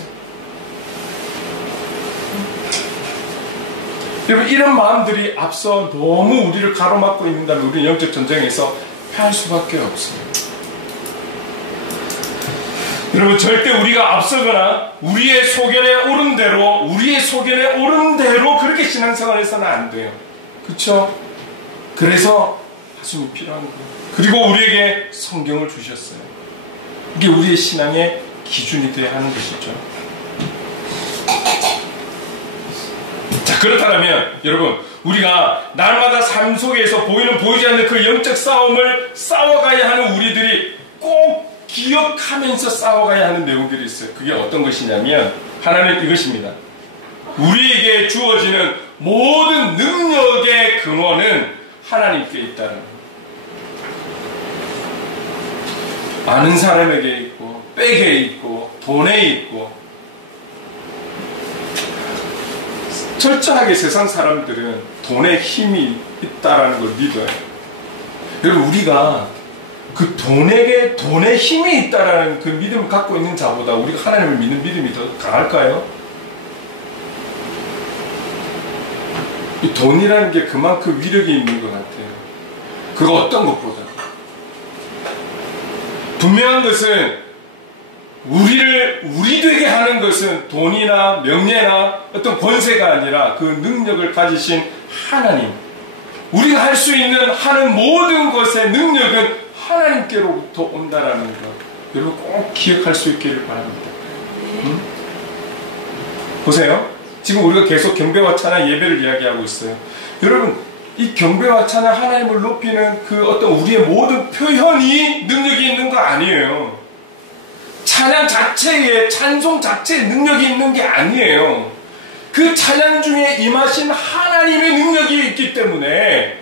여러분, 이런 마음들이 앞서 너무 우리를 가로막고 있는다면 우리는 영적 전쟁에서 패할 수밖에 없어요. 여러분, 절대 우리가 앞서거나 우리의 소견에 오른 대로 그렇게 신앙생활해서는 안 돼요. 그렇죠? 그래서 하심이 필요한 거예요. 그리고 우리에게 성경을 주셨어요. 이게 우리의 신앙의 기준이 되어야 하는 것이죠. 자, 그렇다면 여러분, 우리가 날마다 삶 속에서 보이지 않는 그 영적 싸움을 싸워가야 하는 우리들이 꼭 기억하면서 싸워가야 하는 내용들이 있어요. 그게 어떤 것이냐면 하나는 이것입니다. 우리에게 주어지는 모든 능력의 근원은 하나님께 있다는 거예요. 아는 사람에게 있고, 백에 있고, 돈에 있고. 철저하게 세상 사람들은 돈에 힘이 있다라는 걸 믿어요. 여러분, 우리가 그 돈에게 돈의 힘이 있다라는 그 믿음을 갖고 있는 자보다 우리가 하나님을 믿는 믿음이 더 강할까요? 이 돈이라는 게 그만큼 위력이 있는 것 같아요. 그거 어떤 것보다. 분명한 것은 우리 되게 하는 것은 돈이나 명예나 어떤 권세가 아니라 그 능력을 가지신 하나님. 우리가 할 수 있는 하는 모든 것의 능력은 하나님께로부터 온다라는 것. 여러분 꼭 기억할 수 있기를 바랍니다. 보세요. 지금 우리가 계속 경배와 찬양 예배를 이야기하고 있어요. 여러분, 이 경배와 찬양 하나님을 높이는 그 어떤 우리의 모든 표현이 능력이 있는 거 아니에요. 찬양 자체에, 찬송 자체에 능력이 있는 게 아니에요. 그 찬양 중에 임하신 하나님의 능력이 있기 때문에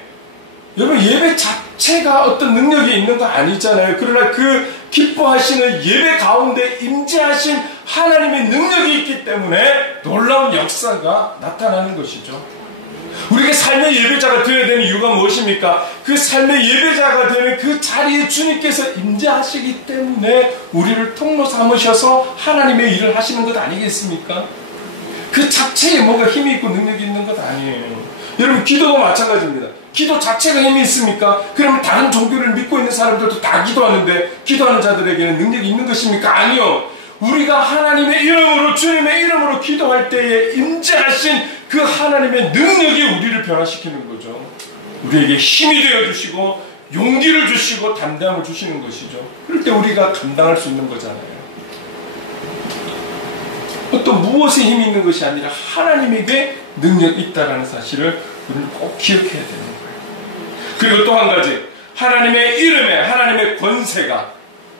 여러분 예배 자체가 어떤 능력이 있는 거 아니잖아요. 그러나 그 기뻐하시는 예배 가운데 임재하신 하나님의 능력이 있기 때문에 놀라운 역사가 나타나는 것이죠. 우리가 삶의 예배자가 되어야 되는 이유가 무엇입니까? 그 삶의 예배자가 되는 그 자리에 주님께서 임재하시기 때문에 우리를 통로 삼으셔서 하나님의 일을 하시는 것 아니겠습니까? 그 자체에 뭔가 힘이 있고 능력이 있는 것 아니에요. 여러분, 기도도 마찬가지입니다. 기도 자체가 힘이 있습니까? 그러면 다른 종교를 믿고 있는 사람들도 다 기도하는데 기도하는 자들에게는 능력이 있는 것입니까? 아니요. 우리가 하나님의 이름으로, 주님의 이름으로 기도할 때에 임재하신 그 하나님의 능력이 우리를 변화시키는 거죠. 우리에게 힘이 되어주시고 용기를 주시고 담대함을 주시는 것이죠. 그럴 때 우리가 감당할 수 있는 거잖아요. 어떤 무엇에 힘이 있는 것이 아니라 하나님에게 능력이 있다는 사실을 우리는 꼭 기억해야 되는 거예요. 그리고 또 한 가지, 하나님의 이름에 하나님의 권세가,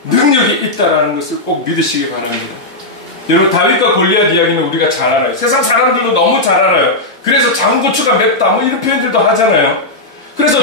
능력이 있다는 것을 꼭 믿으시기 바랍니다. 여러분, 다윗과 골리앗 이야기는 우리가 잘 알아요. 세상 사람들도 너무 잘 알아요. 그래서 작은 고추가 맵다 뭐 이런 표현들도 하잖아요. 그래서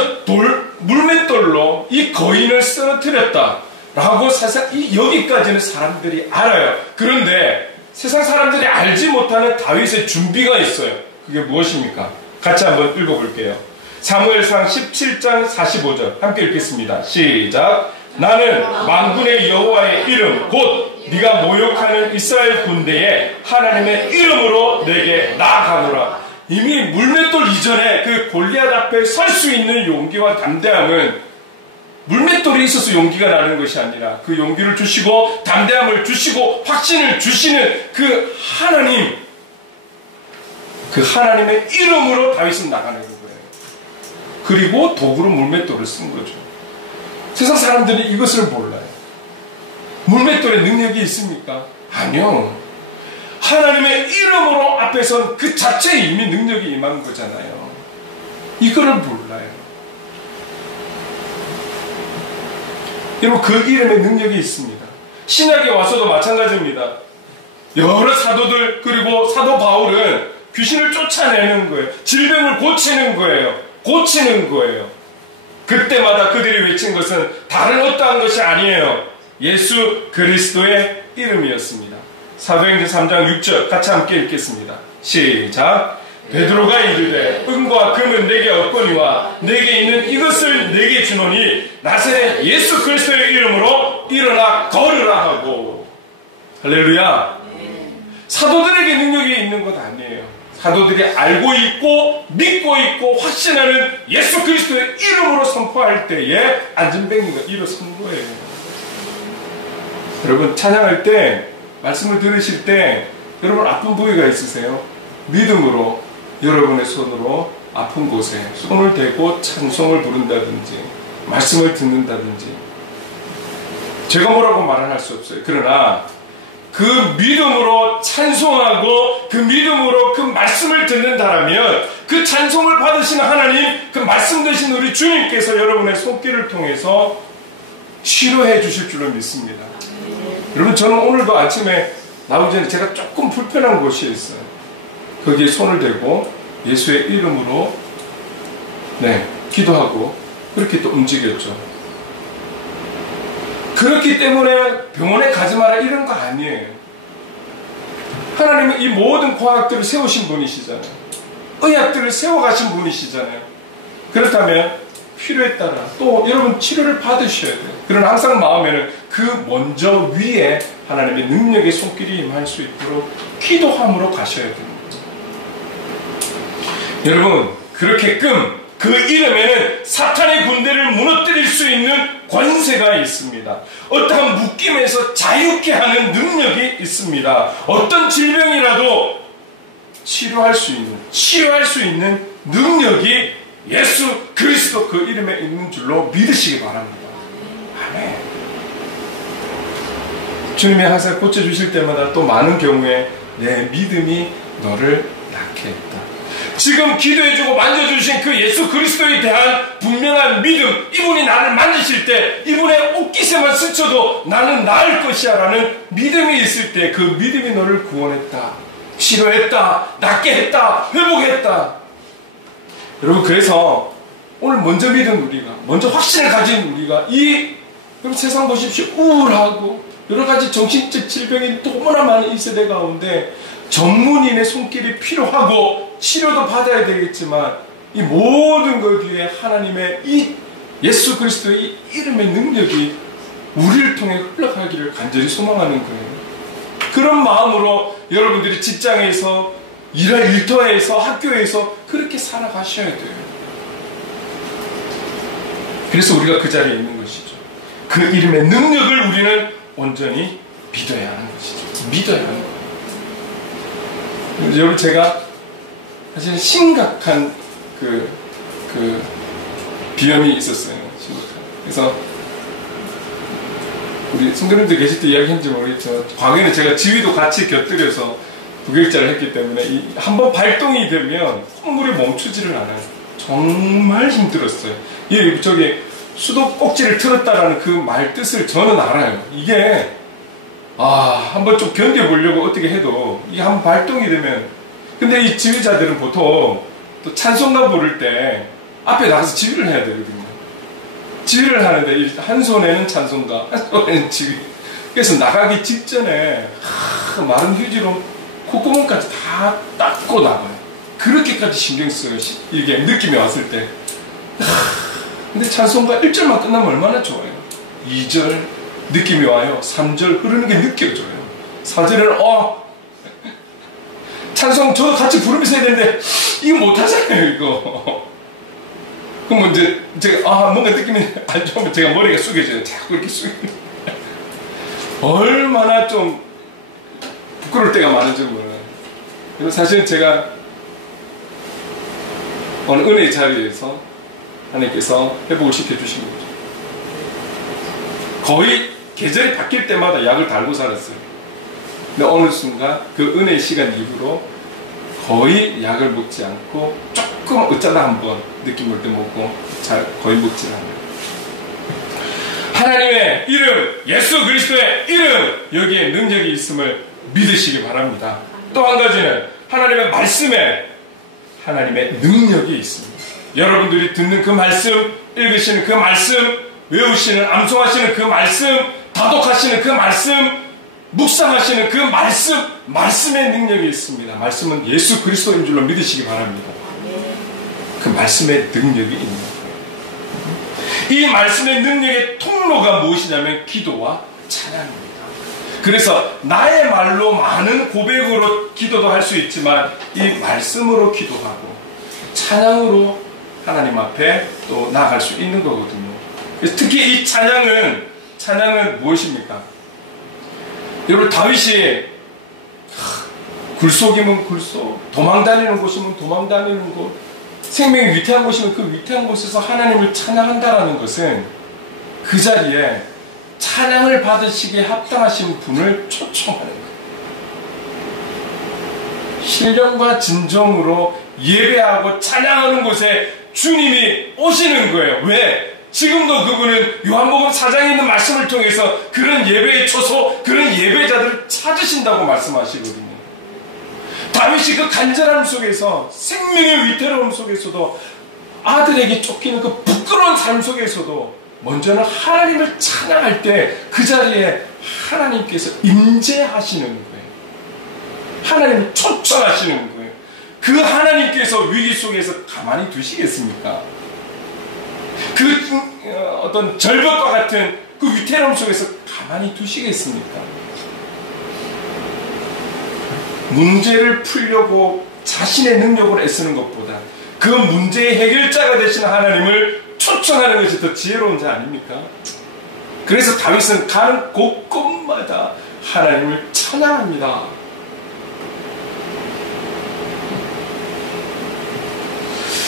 물맷돌로 이 거인을 쓰러뜨렸다 라고 사실 여기까지는 사람들이 알아요. 그런데 세상 사람들이 알지 못하는 다윗의 준비가 있어요. 그게 무엇입니까? 같이 한번 읽어볼게요. 사무엘상 17장 45절 함께 읽겠습니다. 시작. 나는 만군의 여호와의 이름 곧 네가 모욕하는 이스라엘 군대에 하나님의 이름으로 내게 나아가노라. 이미 물맷돌 이전에 그 골리앗 앞에 설 수 있는 용기와 담대함은 물맷돌이 있어서 용기가 나는 것이 아니라 그 용기를 주시고 담대함을 주시고 확신을 주시는 그 하나님, 그 하나님의 이름으로 다윗은 나가는 거예요. 그리고 도구로 물맷돌을 쓴 거죠. 세상 사람들이 이것을 몰라요. 물맷돌에 능력이 있습니까? 아니요. 하나님의 이름으로 앞에 선 그 자체에 이미 능력이 임한 거잖아요. 이거를 몰라요. 여러분, 그 이름에 능력이 있습니다. 신약에 와서도 마찬가지입니다. 여러 사도들, 그리고 사도 바울은 귀신을 쫓아내는 거예요. 질병을 고치는 거예요. 고치는 거예요. 그때마다 그들이 외친 것은 다른 어떠한 것이 아니에요. 예수 그리스도의 이름이었습니다. 사도행전 3장 6절 같이 함께 읽겠습니다. 시작. 베드로가 이르되 은과 금은 내게 없거니와 내게 있는 이것을 내게 주노니 나사렛 예수 그리스도의 이름으로 일어나 걸으라 하고. 할렐루야. 사도들에게 능력이 있는 것 아니에요. 사도들이 알고 있고 믿고 있고 확신하는 예수 그리스도의 이름으로 선포할 때에 안전뱅이가 일어선 거예요. 여러분, 찬양할 때, 말씀을 들으실 때 여러분 아픈 부위가 있으세요? 믿음으로 여러분의 손으로 아픈 곳에 손을 대고 찬송을 부른다든지 말씀을 듣는다든지, 제가 뭐라고 말은 할 수 없어요. 그러나 그 믿음으로 찬송하고 그 믿음으로 그 말씀을 듣는다라면 그 찬송을 받으시는 하나님, 그 말씀 되신 우리 주님께서 여러분의 손길을 통해서 치료해 주실 줄로 믿습니다. 여러분, 저는 오늘도 아침에 나오기 전에 제가 조금 불편한 곳이 있어요. 거기에 손을 대고 예수의 이름으로 기도하고 그렇게 또 움직였죠. 그렇기 때문에 병원에 가지 마라 이런 거 아니에요. 하나님은 이 모든 과학들을 세우신 분이시잖아요. 의학들을 세워가신 분이시잖아요. 그렇다면 필요에 따라 또 여러분 치료를 받으셔야 돼요. 그러나 항상 마음에는 그 먼저 위에 하나님의 능력의 손길이 임할 수 있도록 기도함으로 가셔야 됩니다. 여러분, 그렇게끔 그 이름에는 사탄의 군대를 무너뜨릴 수 있는 권세가 있습니다. 어떠한 묶임에서 자유케 하는 능력이 있습니다. 어떤 질병이라도 치료할 수 있는 능력이 예수 그리스도 그 이름에 있는 줄로 믿으시기 바랍니다. 아멘. 주님이 항상 고쳐주실 때마다 또 많은 경우에 내 믿음이 너를 낫게 했다. 지금 기도해주고 만져주신 그 예수 그리스도에 대한 분명한 믿음, 이분이 나를 만지실 때 이분의 옷깃에만 스쳐도 나는 나을 것이야 라는 믿음이 있을 때 그 믿음이 너를 구원했다, 치료했다, 낫게 했다, 회복했다. 여러분, 그래서 오늘 먼저 믿은 우리가, 먼저 확신을 가진 우리가 그럼 세상 보십시오. 우울하고 여러 가지 정신적 질병이 너무나 많은 이 세대 가운데 전문인의 손길이 필요하고 치료도 받아야 되겠지만 이 모든 것 뒤에 하나님의 이 예수 그리스도의 이 이름의 능력이 우리를 통해 흘러가기를 간절히 소망하는 거예요. 그런 마음으로 여러분들이 직장에서, 일터에서, 학교에서 그렇게 살아가셔야 돼요. 그래서 우리가 그 자리에 있는 것이죠. 그 이름의 능력을 우리는 온전히 믿어야 하는 것이죠. 믿어야 하는 거예요. 여러분, 제가 사실 심각한 그 비염이 있었어요. 심각한. 그래서 우리 성도님들 계실 때 이야기했는지 모르겠지만 과거에는 제가 지휘도 같이 곁들여서 부교육자를 했기 때문에 한번 발동이 되면 콧물이 멈추지를 않아요. 정말 힘들었어요. 저기 수도꼭지를 틀었다라는 그 말 뜻을 저는 알아요. 이게 한번 좀 견뎌보려고 어떻게 해도 이게 한번 발동이 되면, 근데 이 지휘자들은 보통 또 찬송가 부를 때 앞에 나가서 지휘를 해야 되거든요. 지휘를 하는데 한 손에는 찬송가, 한 손에는 지휘. 그래서 나가기 직전에 마른 휴지로 콧구멍까지 다 닦고 나가요. 그렇게까지 신경 써요. 이게 느낌이 왔을 때. 근데 찬송가 1절만 끝나면 얼마나 좋아요. 2절 느낌이 와요. 3절 흐르는 게 느껴져요. 4절에는 찬송 저도 같이 부르면서 해야 되는데 이거 못하잖아요. 이거. 그럼 이제 제가 뭔가 느낌이 안 좋으면 제가 머리가 숙여져요. 자꾸 이렇게 숙여요. 얼마나 좀 부끄러울 때가 많은지 몰라요. 그래서 사실은 제가 어느 은혜의 자리에서 하나님께서 회복을 시켜주신 거죠. 거의 계절이 바뀔 때마다 약을 달고 살았어요. 근데 어느 순간 그 은혜의 시간 이후로 거의 약을 먹지 않고 조금 어쩌다 한번 느낌 올 때 먹고 거의 먹지 않아요. 하나님의 이름, 예수 그리스도의 이름, 여기에 능력이 있음을 믿으시기 바랍니다. 또 한 가지는 하나님의 말씀에 하나님의 능력이 있습니다. 여러분들이 듣는 그 말씀, 읽으시는 그 말씀, 외우시는, 암송하시는 그 말씀, 다독하시는 그 말씀, 묵상하시는 그 말씀의 능력이 있습니다. 말씀은 예수 그리스도인 줄로 믿으시기 바랍니다. 그 말씀의 능력이 있는 거예요. 이 말씀의 능력의 통로가 무엇이냐면 기도와 찬양입니다. 그래서 나의 말로 많은 고백으로 기도도 할 수 있지만 이 말씀으로 기도하고 찬양으로 하나님 앞에 또 나아갈 수 있는 거거든요. 그래서 특히 이 찬양은 무엇입니까? 여러분, 다윗이 굴속이면 굴속, 도망다니는 곳이면 도망다니는 곳, 생명이 위태한 곳이면 그 위태한 곳에서 하나님을 찬양한다라는 것은 그 자리에 찬양을 받으시기에 합당하신 분을 초청하는 거예요. 신령과 진정으로 예배하고 찬양하는 곳에 주님이 오시는 거예요. 왜? 지금도 그분은 요한복음 4장에 있는 말씀을 통해서 그런 예배의 초소, 그런 예배자들을 찾으신다고 말씀하시거든요. 다윗이 그 간절함 속에서, 생명의 위태로움 속에서도, 아들에게 쫓기는 그 부끄러운 삶 속에서도 먼저는 하나님을 찬양할 때 그 자리에 하나님께서 임재하시는 거예요. 하나님을 초청하시는 거예요. 그 하나님께서 위기 속에서 가만히 두시겠습니까? 어떤 절벽과 같은 그 위태로움 속에서 가만히 두시겠습니까? 문제를 풀려고 자신의 능력으로 애쓰는 것보다 그 문제의 해결자가 되시는 하나님을 초청하는 것이 더 지혜로운 자 아닙니까? 그래서 다윗은 가는 곳곳마다 하나님을 찬양합니다.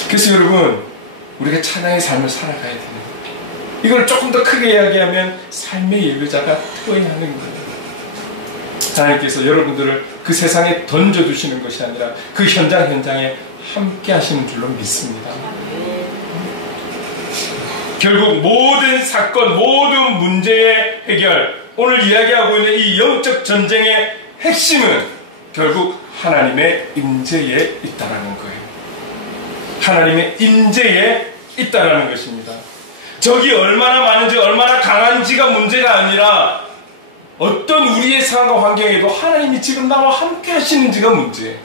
그래서 여러분, 우리가 찬양의 삶을 살아가야 됩니다. 이걸 조금 더 크게 이야기하면 삶의 예배자가 되어야 하는 거예요. 하나님께서 여러분들을 그 세상에 던져두시는 것이 아니라 그 현장에 함께 하시는 줄로 믿습니다. 결국 모든 사건, 모든 문제의 해결, 오늘 이야기하고 있는 이 영적 전쟁의 핵심은 결국 하나님의 임재에 있다라는 거예요. 하나님의 임재에 있다라는 것입니다. 적이 얼마나 많은지, 얼마나 강한지가 문제가 아니라 어떤 우리의 상황과 환경에도 하나님이 지금 나와 함께 하시는지가 문제예요.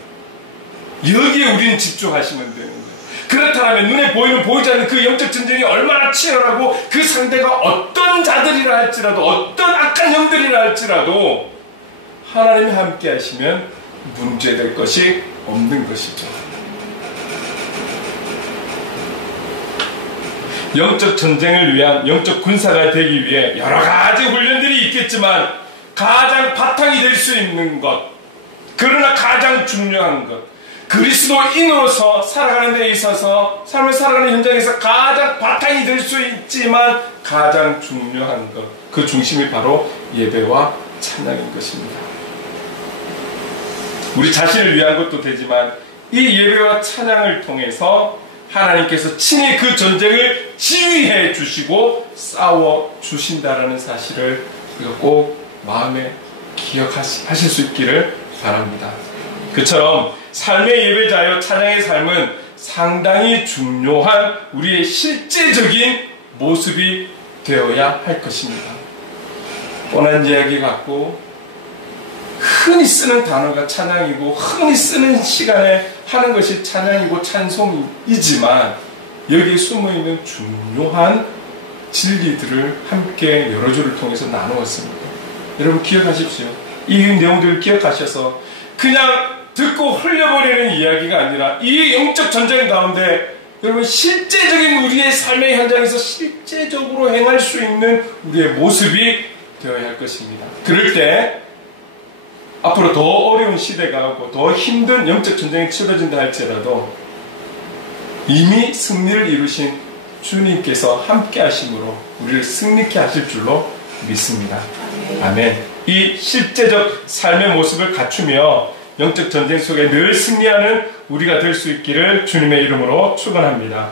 여기에 우리는 집중하시면 되는 거예요. 그렇다면 눈에 보이는 보이지 않는 그 영적 전쟁이 얼마나 치열하고 그 상대가 어떤 자들이라 할지라도 어떤 악한 영들이라 할지라도 하나님이 함께 하시면 문제될 것이 없는 것이죠. 영적 전쟁을 위한 영적 군사가 되기 위해 여러 가지 훈련들이 있겠지만 가장 바탕이 될 수 있는 것, 그러나 가장 중요한 것, 그리스도인으로서 살아가는 데 있어서 삶을 살아가는 현장에서 가장 바탕이 될 수 있지만 가장 중요한 것, 그 중심이 바로 예배와 찬양인 것입니다. 우리 자신을 위한 것도 되지만 이 예배와 찬양을 통해서 하나님께서 친히 그 전쟁을 지휘해 주시고 싸워 주신다라는 사실을 우리가 꼭 마음에 기억하실 수 있기를 바랍니다. 그처럼 삶의 예배자여 찬양의 삶은 상당히 중요한 우리의 실제적인 모습이 되어야 할 것입니다. 뻔한 이야기 같고 흔히 쓰는 단어가 찬양이고 흔히 쓰는 시간에 하는 것이 찬양이고 찬송이지만 여기에 숨어있는 중요한 진리들을 함께 여러 주를 통해서 나누었습니다. 여러분 기억하십시오. 이 내용들을 기억하셔서 그냥 듣고 흘려버리는 이야기가 아니라 이 영적 전쟁 가운데 여러분 실제적인 우리의 삶의 현장에서 실제적으로 행할 수 있는 우리의 모습이 되어야 할 것입니다. 그럴 때 앞으로 더 어려운 시대가 오고 더 힘든 영적 전쟁이 치러진다 할지라도 이미 승리를 이루신 주님께서 함께 하심으로 우리를 승리케 하실 줄로 믿습니다. 아멘. 이 실제적 삶의 모습을 갖추며 영적 전쟁 속에 늘 승리하는 우리가 될 수 있기를 주님의 이름으로 축원합니다.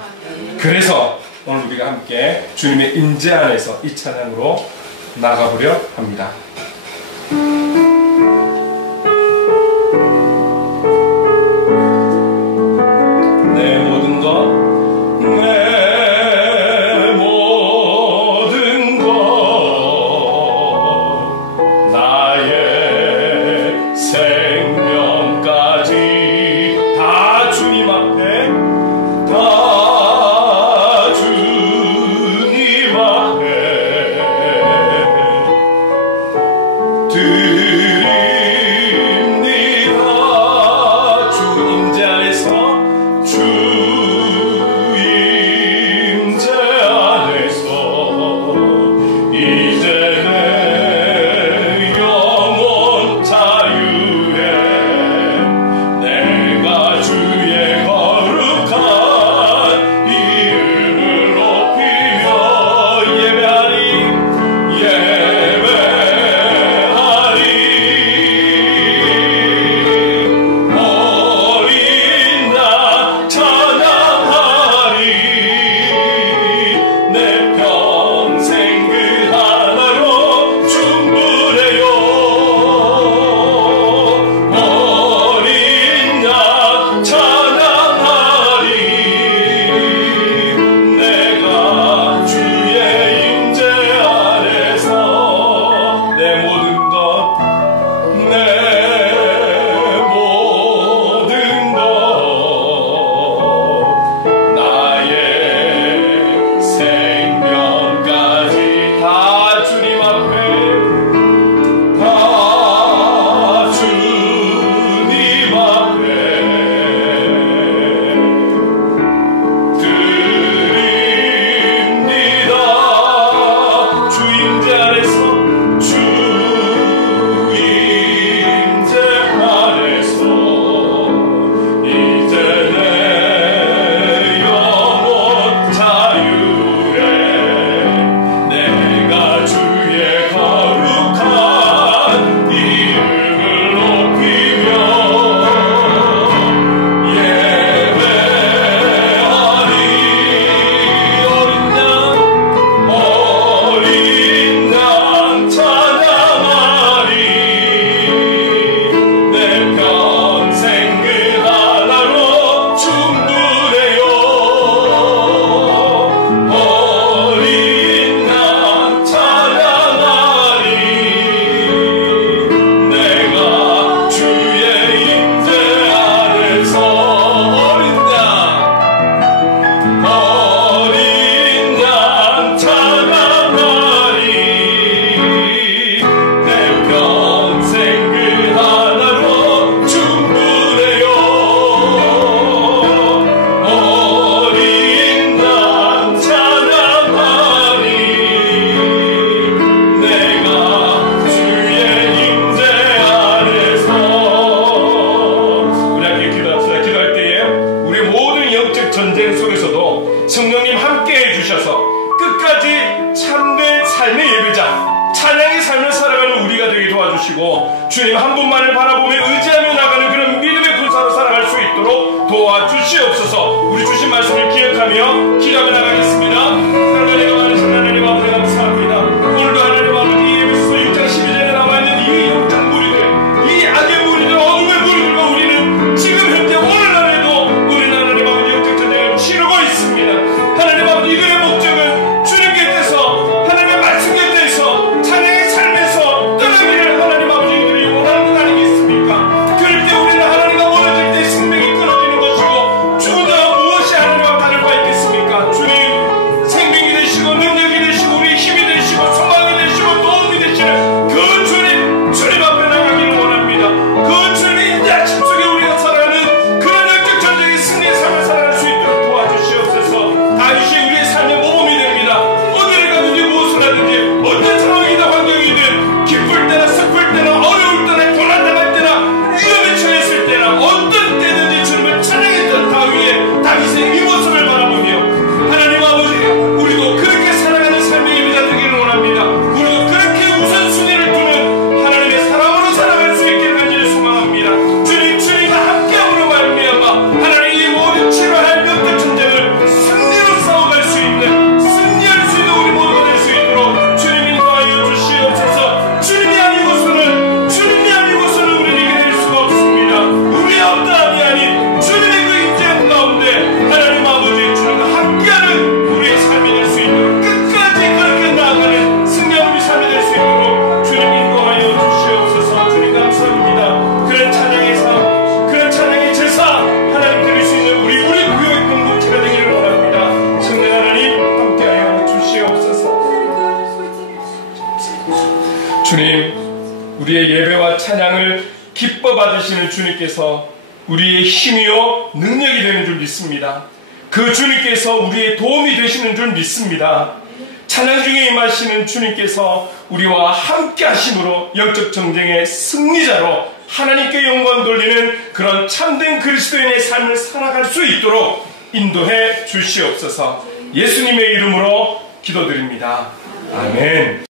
그래서 오늘 우리가 함께 주님의 임재 안에서 이 찬양으로 나가보려 합니다. 내 모든 것 함께해 주셔서 끝까지 참된 삶의 예배자, 찬양의 삶을 살아가는 우리가 되게 도와주시고 주님 한 분만을 바라보며 의지하며 나가는 그런 믿음의 군사로 살아갈 수 있도록 도와주시옵소서. 우리 주신 말씀을 기억하며 기도하며 나가겠습니다. 하나님 많으신 하나님 아버지 감사합니다. 오늘도 하나님 아버지 에베소서 6장 12절에 나와있는 이 영적 무리들, 이 악의 무리들, 어둠의 무리들과 우리는 지금 현재 오늘날에도 우리는 하나님 아버지 영적 전쟁을 치르고 있습니다. 하나님 아버지 이들의 목적은 주님 곁에서 하나님의 말씀 곁에서 찬양의 삶에서 떠나기를 하나님 아버지 이들이 원하는 것 아니겠습니까? 그럴 때 우리는 하나님과 멀어질 때 생명이 끊어지는 것이고 주나 무엇이 하나님과 다를 바 있겠습니까? 주님 생명이 되시고 능력이 되시고 우리의 힘이 되시고 소망이 되시고 도움이 되시는 그 주님 앞에 나가기를 원합니다. 그 주님의 인자 심 속에 우리가 살아가는 그런 영적 전쟁의 승리의 삶을 살아갈 수 있도록 도와주시옵소서. 다윗이 우리의 삶의 모범이 됩니다. 어디를 가든지 무엇을 하든지 어떤 상황이든 환경이든 기쁠 때나 슬플 때나 어려울 때나 고난당할 때나 위험에 처했을 때나 어떤 때든지 주님을 찬양했던 다윗의 이 모습을 바라보며 하나님 아버지 우리도 그렇게 살아가는 삶의 예배자 되기를 원합니다. 우리도 그렇게 우선순위를 두는 하나님의 사랑으로 살아갈 수 있기를 간절히 소망합니다. 주님과 함께함으로 말미암아 하나님 이 모든 치료할 영적 전쟁을 승리로 싸워갈 수 있는 승리할 수 있는 우리 모두가 될 수 있도록 주님 인도하여 주시옵소서. 주님이 아니고서는 우리는 이게 될 수가 없습니다. 우리의 없다함이 아닌 주님의 그 인재 가운데 하나님 아버지 주님과 함께하는 우리의 삶이 될 수 있도록 끝까지 그렇게 나아가는 승리한 우리 삶이 될 수 있도록 주님 인도하여 주시옵소서. 주님 감사합니다. 그런 찬양의 삶, 그런 찬양의 제사 하나님 드릴 수 있는 우리 구역의 공동체가 되기를 원합니다. 성령 하나님 함께하여 주시옵소서. 주님 우리의 예배와 찬양을 기뻐 받으시는 주님께서 우리의 힘이요 능력이 되는 줄 믿습니다. 그 주님께서 우리의 도움이 되시는 줄 믿습니다. 찬양 중에 임하시는 주님께서 우리와 함께 하심으로 영적 전쟁의 승리자로 하나님께 영광 돌리는 그런 참된 그리스도인의 삶을 살아갈 수 있도록 인도해 주시옵소서. 예수님의 이름으로 기도드립니다. 아멘.